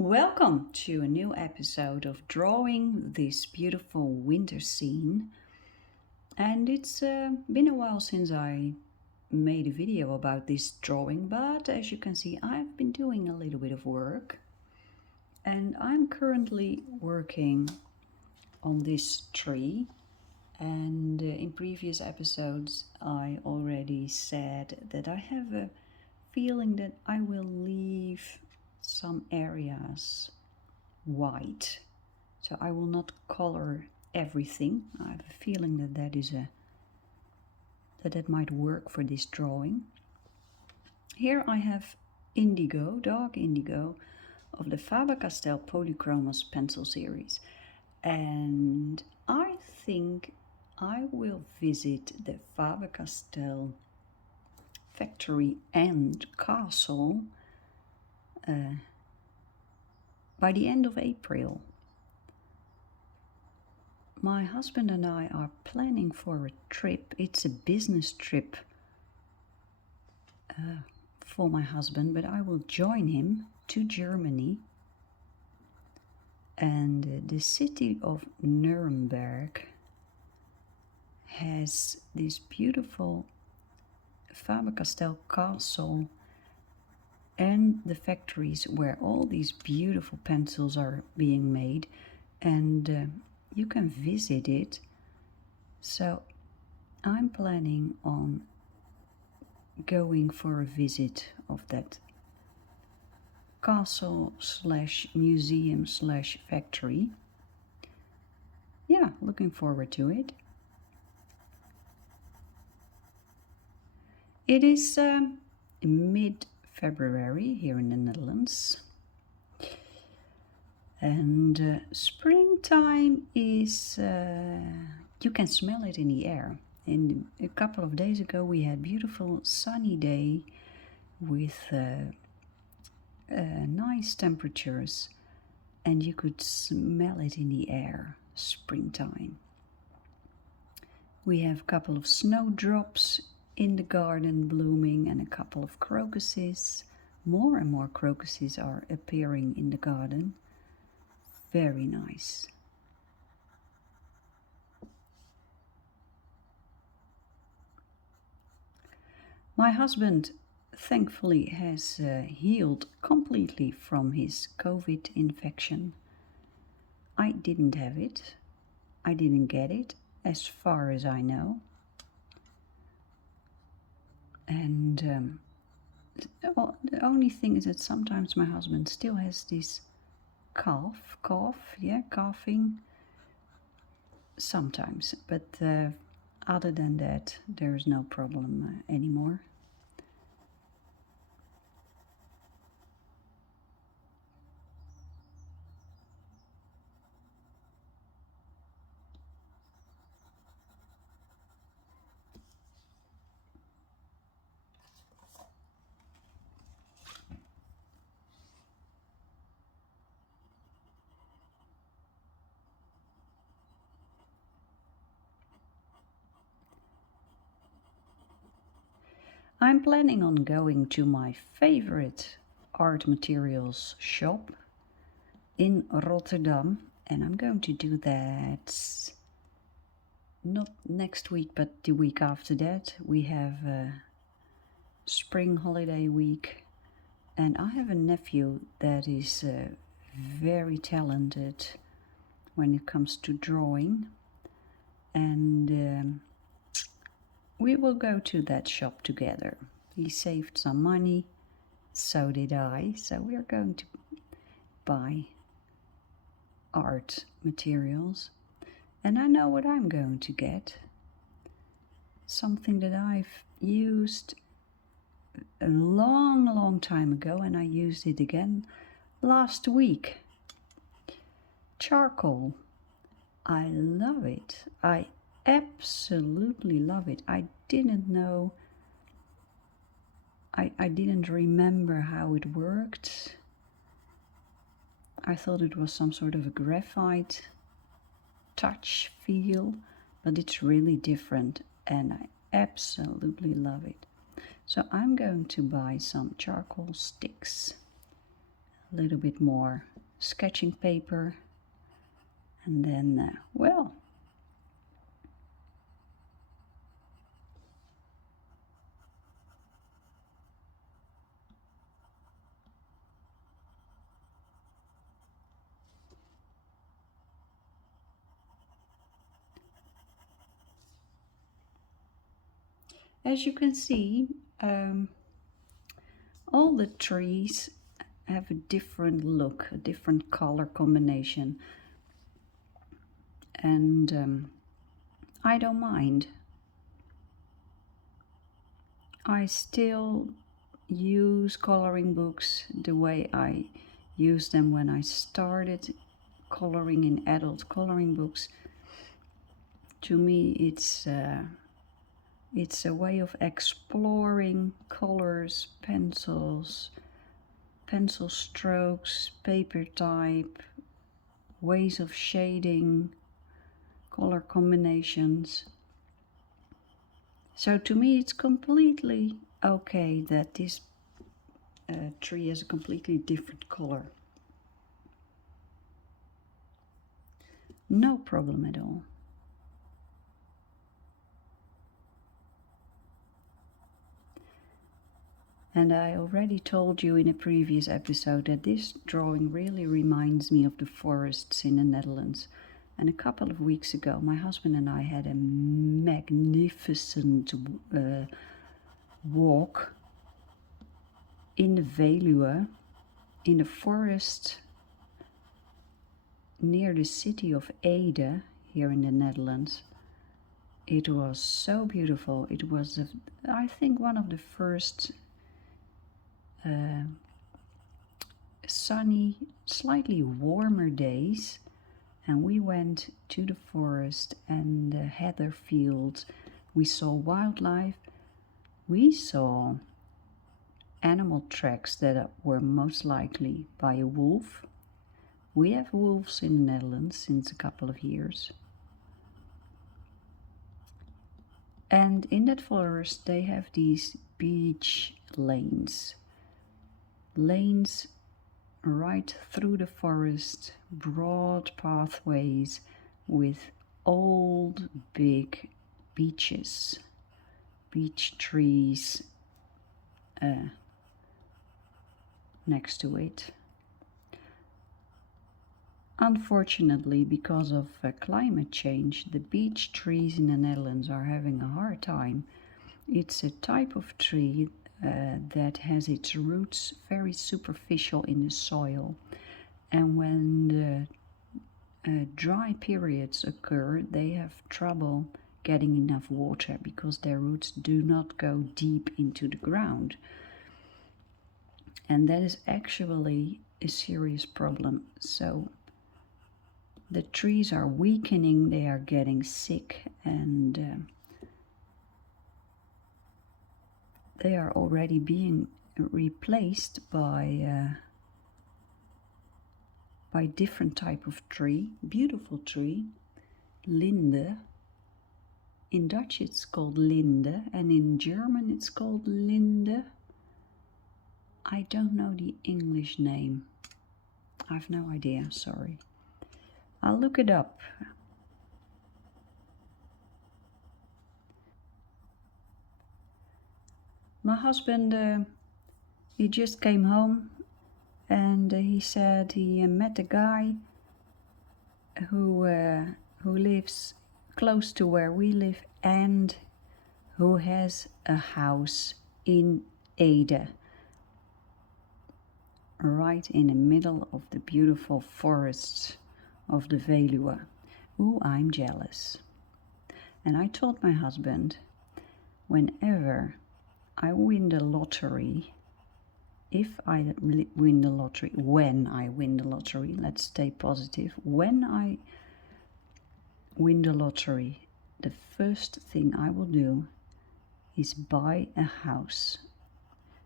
Welcome to a new episode of Drawing This Beautiful Winter Scene. And it's been a while since I made a video about this drawing, but as you can see, I've been doing a little bit of work. And I'm currently working on this tree. And in previous episodes, I already said that I have a feeling that I will leave some areas white, so I will not color everything. I have a feeling that that might work for this drawing. Here I have indigo, dark indigo, of the Faber Castell Polychromos pencil series, and I think I will visit the Faber Castell factory and castle by the end of April. My husband and I are planning for a trip. It's a business trip for my husband, but I will join him to Germany. And the city of Nuremberg has this beautiful Faber Castell castle and the factories where all these beautiful pencils are being made, and you can visit it. So I'm planning on going for a visit of that castle slash museum slash factory. Yeah, looking forward to it. It is mid-February here in the Netherlands, and springtime is, you can smell it in the air. And a couple of days ago we had a beautiful sunny day with nice temperatures, and you could smell it in the air, springtime. We have a couple of snowdrops in the garden blooming and a couple of crocuses. More and more crocuses are appearing in the garden. Very nice. My husband thankfully has healed completely from his COVID infection. I didn't have it. I didn't get it, as far as I know. And the only thing is that sometimes my husband still has this coughing sometimes, but other than that, there is no problem anymore. I'm planning on going to my favorite art materials shop in Rotterdam, and I'm going to do that not next week, but the week after that. We have spring holiday week, and I have a nephew that is very talented when it comes to drawing, and we will go to that shop together. He saved some money, so did I, so we are going to buy art materials. And I know what I'm going to get. Something that I've used a long time ago, and I used it again last week. Charcoal. I love it. I absolutely love it. I didn't know, I didn't remember how it worked. I thought it was some sort of a graphite touch feel, but it's really different, and I absolutely love it. So I'm going to buy some charcoal sticks, a little bit more sketching paper, and then, well, as you can see, all the trees have a different look, a different color combination, and I don't mind. I still use coloring books the way I used them when I started coloring in adult coloring books. To me, it's a way of exploring colors, pencils, pencil strokes, paper type, ways of shading, color combinations. So to me it's completely okay that this tree has a completely different color. No problem at all. And I already told you in a previous episode that this drawing really reminds me of the forests in the Netherlands. And a couple of weeks ago, my husband and I had a magnificent walk in the Veluwe, in the forest near the city of Ede, here in the Netherlands. It was so beautiful. It was, I think, one of the first sunny, slightly warmer days, and we went to the forest and the heather fields. We saw wildlife. We saw animal tracks that were most likely by a wolf. We have wolves in the Netherlands since a couple of years. And in that forest they have these beach lanes. Lanes right through the forest, broad pathways with old big beeches, beech trees next to it. Unfortunately, because of climate change, the beech trees in the Netherlands are having a hard time. It's a type of tree that has its roots very superficial in the soil, and when the dry periods occur, they have trouble getting enough water because their roots do not go deep into the ground. And that is actually a serious problem. So the trees are weakening, they are getting sick, and they are already being replaced by different type of tree, beautiful tree, linde. In Dutch it's called linde, and in German it's called linde. I don't know the English name. I've no idea, sorry. I'll look it up. My husband, he just came home, and he said he met a guy who lives close to where we live and who has a house in Ede, right in the middle of the beautiful forests of the Veluwe. Ooh, I'm jealous. And I told my husband, whenever I win the lottery, if I win the lottery, when I win the lottery, let's stay positive, when I win the lottery, the first thing I will do is buy a house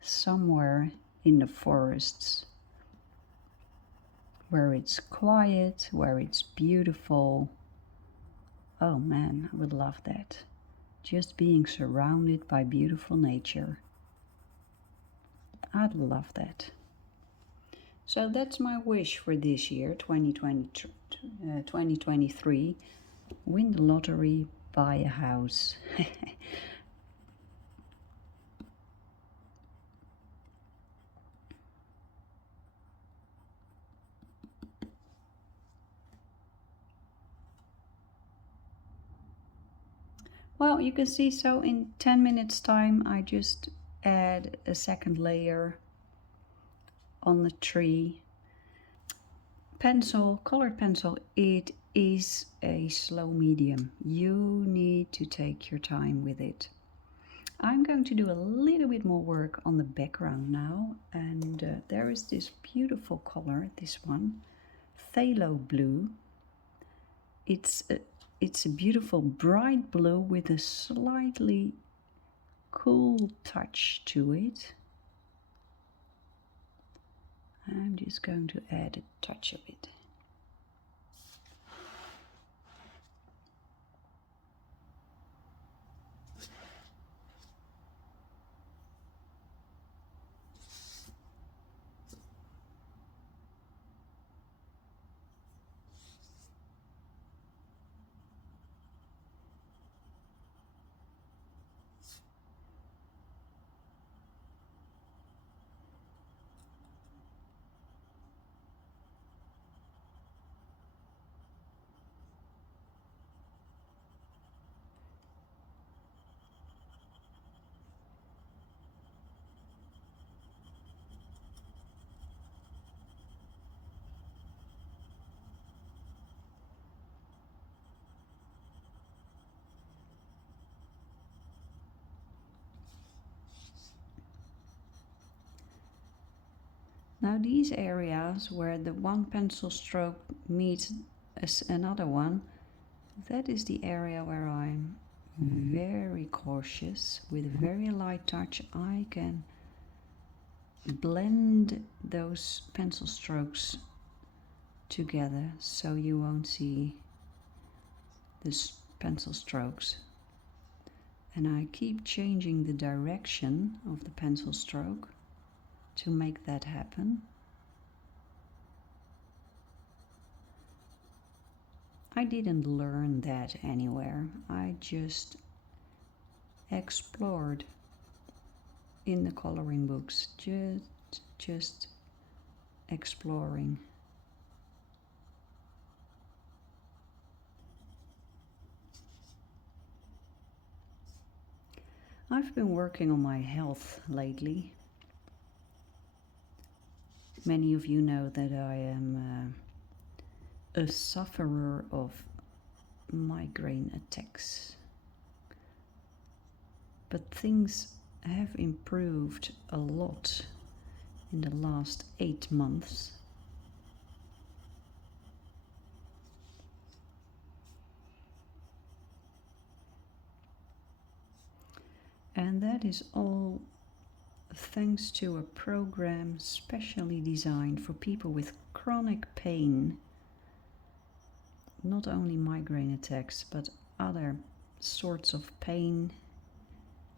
somewhere in the forests where it's quiet, where it's beautiful. Oh man, I would love that. Just being surrounded by beautiful nature. I'd love that. So that's my wish for this year, 2023. Win the lottery, buy a house. Well, you can see, so in 10 minutes time I just add a second layer on the tree. Pencil, colored pencil, it is a slow medium. You need to take your time with it. I'm going to do a little bit more work on the background now, and there is this beautiful color, this one, phthalo blue. It's a beautiful bright blue with a slightly cool touch to it. I'm just going to add a touch of it. Now these areas where the one pencil stroke meets another one, that is the area where I'm very cautious. With a very light touch I can blend those pencil strokes together so you won't see the pencil strokes. And I keep changing the direction of the pencil stroke to make that happen. I didn't learn that anywhere. I just explored in the coloring books, just exploring. I've been working on my health lately. Many of you know that I am a sufferer of migraine attacks. But things have improved a lot in the last 8 months. And that is all thanks to a program specially designed for people with chronic pain. Not only migraine attacks, but other sorts of pain,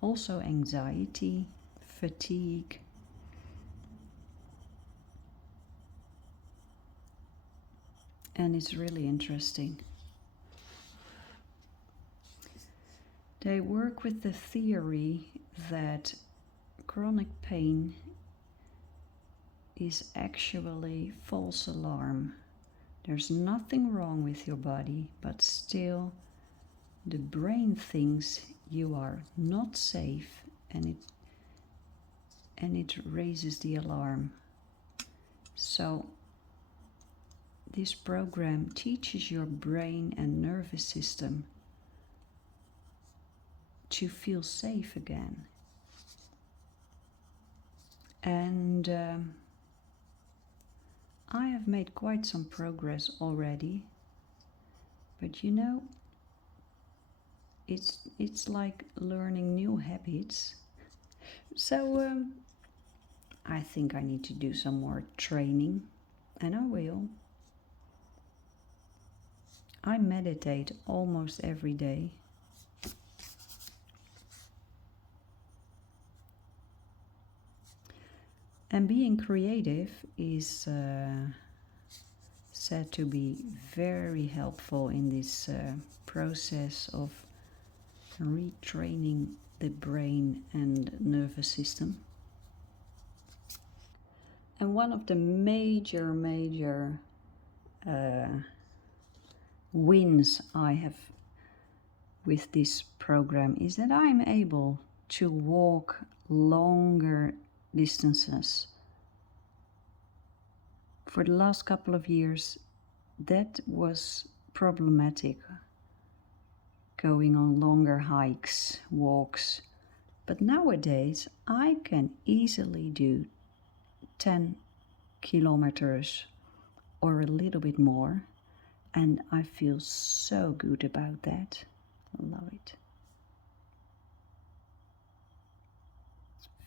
also anxiety, fatigue. And it's really interesting. They work with the theory that chronic pain is actually false alarm. There's nothing wrong with your body, but still the brain thinks you are not safe, and it raises the alarm. So this program teaches your brain and nervous system to feel safe again. And I have made quite some progress already, but you know, it's like learning new habits. So I think I need to do some more training, and I will. I meditate almost every day. And being creative is said to be very helpful in this process of retraining the brain and nervous system. And one of the major wins I have with this program is that I'm able to walk longer distances. For the last couple of years, that was problematic, going on longer hikes, walks. But nowadays, I can easily do 10 kilometers or a little bit more, and I feel so good about that. I love it.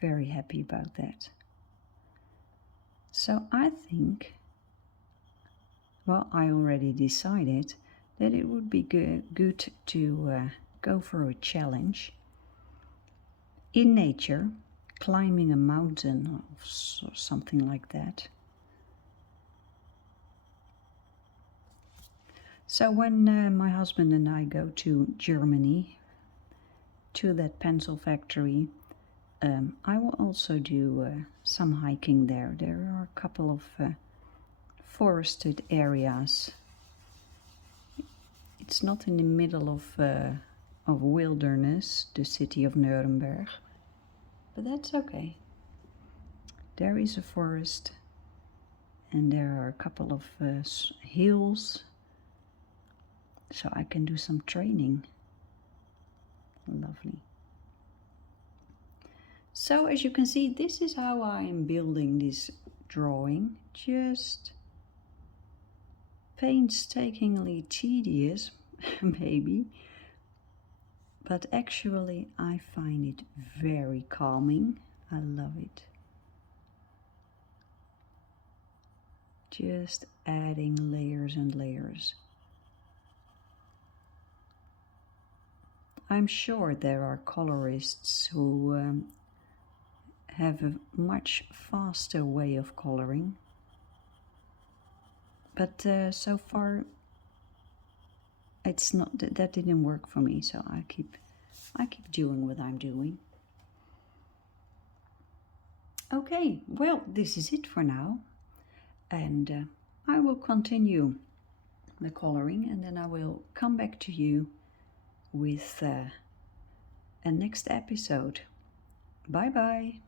Very happy about that. So I think, well, I already decided that it would be good to go for a challenge in nature, climbing a mountain or something like that. So when my husband and I go to Germany, to that pencil factory, I will also do some hiking there. There are a couple of forested areas. It's not in the middle of wilderness, the city of Nuremberg, but that's okay. There is a forest, and there are a couple of hills, so I can do some training. Lovely. So as you can see, this is how I am building this drawing. Just painstakingly tedious, maybe, but actually I find it very calming. I love it. Just adding layers and layers. I'm sure there are colorists who have a much faster way of coloring, but so far it's not that didn't work for me, so I keep doing what I'm doing. Okay, well, this is it for now, and I will continue the coloring, and then I will come back to you with a next episode. Bye bye.